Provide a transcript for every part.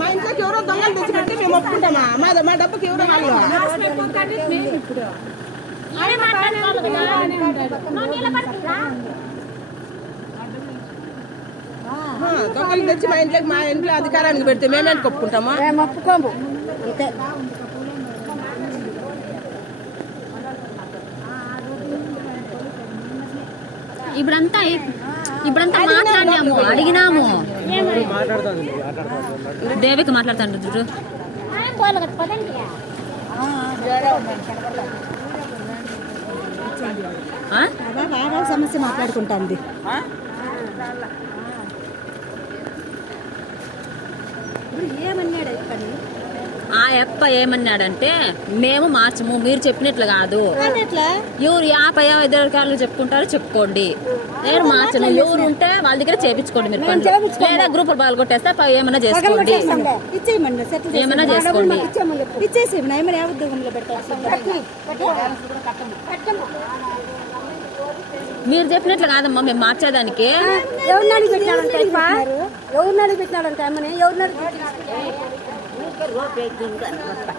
మా ఇంట్లోకి ఎవరో దొంగలు తెచ్చిపెట్టి మేము ఒప్పుకుంటామా? మా డబ్బుకి ఎవరో దొంగలు తెచ్చి మా ఇంట్లో అధికారానికి పెడితే మేమేంటి ఒప్పుకుంటామా? మేము ఒప్పుకోము. ఇప్పుడంతా మాట్లాడినాము, అడిగినాము. దేవికి మాట్లాడుతాను చూడు. సమస్య మాట్లాడుకుంటాంది. ఏమన్నాడు పని? ఆ అప్ప ఏమన్నాడంటే మేము మార్చము, మీరు చెప్పినట్లు కాదు. ఎవరు 50 అధికారులు చెప్పుకుంటారో చెప్పుకోండి, నేను మార్చను. ఎవరు ఉంటే వాళ్ళ దగ్గర చేపించుకోండి మీరు పని. లేదా గ్రూప్ పాల్గొట్టేస్తే ఏమన్నా చేసుకోండి, ఏమన్నా చేసుకోండి. మీరు చెప్పినట్లు కాదమ్మా మేము మార్చేదానికి. ఎవరినాడు పెట్టినాడంటే అమ్మని ఎవరినాడు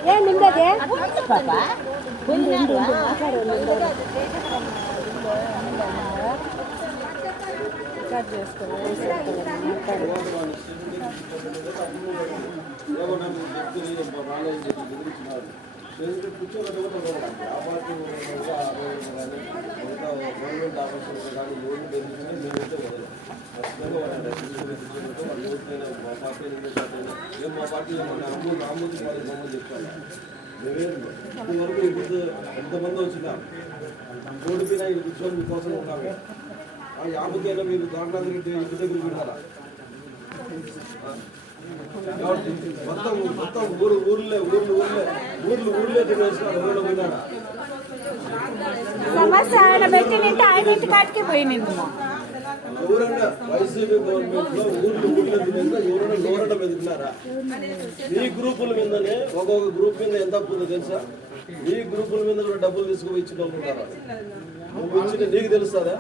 ఏ నిండదే మా పార్టీ చెప్తాను. ఇంతవరకు ఇప్పుడు ఎంతమంది వచ్చినా రోడ్డు పైన కూర్చొని మీకోసం ఉన్నాము. ఆ యాభైకైనా మీరు దాంట్లో ఇంటి దగ్గర విన్నారా? మొత్తం ఊర్లే తినేసినారు. ఊళ్ళో విన్నారా? సమస్య ఆయన పెట్టి నింటే ఆయన ఇంటి కాటికి పోయినంది. ఎవరన్నా వైసీపీ గవర్నమెంట్ లో ఊర్లు తినేసినా ఎవరైనా నోరడం ఎదుగుతున్నారా? ఈ గ్రూపుల మీదనే ఒక్కొక్క గ్రూప్ మీద ఎంత అప్పుందో తెలుసా? ఈ గ్రూపుల మీద కూడా డబ్బులు తీసుకుని ఇచ్చిన వాళ్ళు ఉంటారా? నువ్వు ఇచ్చిన నీకు తెలుస్తుందా?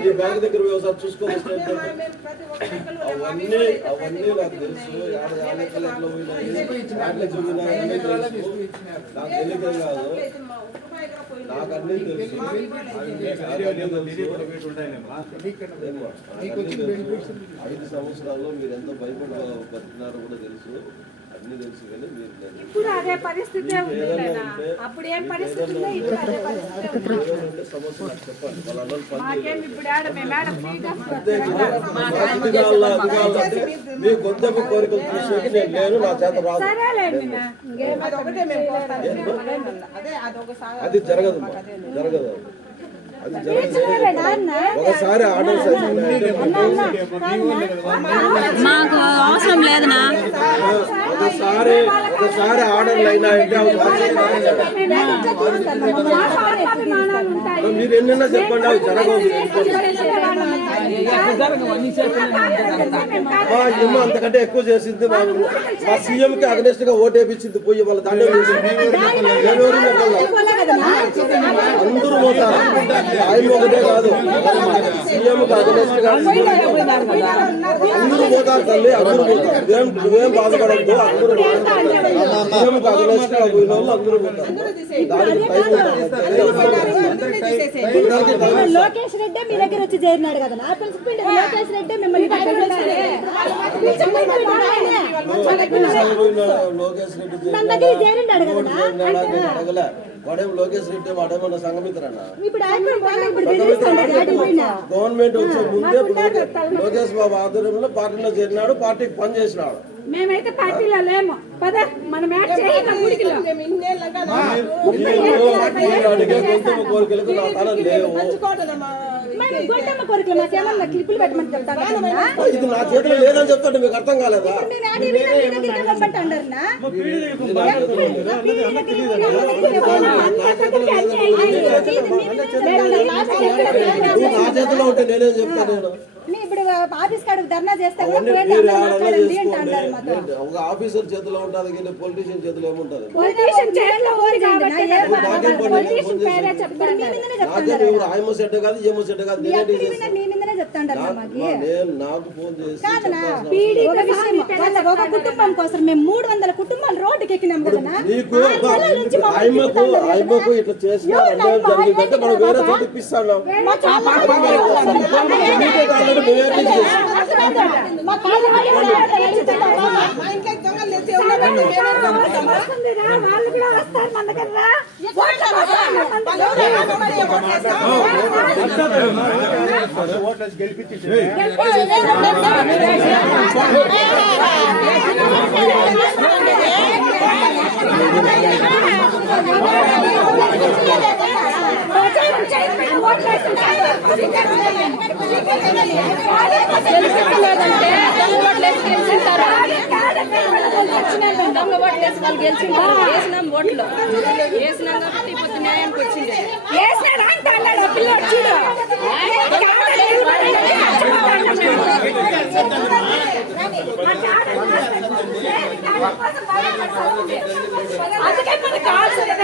నీ బ్యాంక్ దగ్గర ఒకసారి చూసుకోవచ్చు. అవన్నీ నాకు తెలుసు. ఎట్లా నాకు తెలియక కాదు, నాకు అన్నీ తెలుసు. 5 సంవత్సరాల్లో మీరు ఎంత భయపడి బతికినారో కూడా తెలుసు. అన్ని తెలుసు. కానీ మీరు ఇప్పుడు అదే పరిస్థితి అప్పుడు ఏం పరిస్థితి సమస్య నాకు చెప్పండి. వాళ్ళ మీ గొంతెమ్మ కోరికలు చూసేకి నేను లేను, నా చేత రాదు. అది జరగదు. ఒకసారి ఆర్డర్ మాకు అవసరం లేదనా? ఒకసారి ఆర్డర్లు అయినాయంటే మీరు ఎన్నైనా చెప్పండి, అవి జరగదు. మా అమ్మ అంతకంటే ఎక్కువ చేసింది. మా సీఎం కి అగనెస్ట్ గా ఓటేపించింది. పోయి వాళ్ళ దాంట్లో అందరూ పోతారు. ఆయన ఒకటే కాదు, సీఎం కి అగనెస్ట్ గా అందరూ పోతారు. తల్లి అందరూ పోతారు. నువ్వేం బాధపడద్దు. అందరూ సీఎం కి అగనెస్ట్ గా పోయిన వాళ్ళు అందరూ పోతారు. లోకేష్ రెడ్డి మీ దగ్గర వచ్చి చేరినాడు కదా, లోకేష్ రెడ్డి మిమ్మల్ని వాడేం లోకేష్ రెడ్డి వాడేమన్నా సంగమిత్రన్నా? ఇప్పుడు గవర్నమెంట్ వచ్చే ముందే లోకేష్ బాబు ఆధ్వర్యంలో పార్టీలో చేరినాడు, పార్టీకి పని చేసినాడు. మేమైతే పార్టీలో లేము. అడిగే గొంతమ్మ కోరికలకు నా తల లేవు. క్లిప్పులు పెట్టమని చెప్తాను. ఇది నా చేతిలో లేదని చెప్తాడు. మీకు అర్థం కాలేదా? నా చేతిలో ఉంటే నేనేం చెప్తాను? నేను ఇప్పుడు ఆఫీస్ కాడికి ధర్నా చేస్తే ఒక ఆఫీసర్ చేతిలో ఉంటుంది, కానీ పొలిటీషియన్ చేతిలో ఏముంటది? నాకేం ఆయమ్మ సెట్ కాదు, ఏమో సెట్ కాదు. చెప్తాండారు మాకి నేను నాకు ఫోన్ చేసి కాదనా ఒక కుటుంబం కోసం మేము 300 కుటుంబాలు రోడ్డుకి ఎక్కినాం కదనా నీకు ఆయమ్మకు ఇట్లా చేసిన అన్యాయం జరిగిందంటే మనం వేరే చోట ఇప్పిస్తాను మా ఇంట్లో దొంగలు తెచ్చి ఎవరో పెడితే మేమేం కొనుక్కుంటామా? వాళ్ళు కూడా వస్తారు మన దగ్గర గెలిచిందంటే దొంగ ఓట్లు వేసి గెలిచింటారు. దొంగ ఓట్లు వేసి వాళ్ళు గెలిచింటారు. వేసినాం ఓట్లు వేసినాం కాబట్టి ఇప్పుడు న్యాయానికి వచ్చింది. అందుకే మనకు కావాల్సింది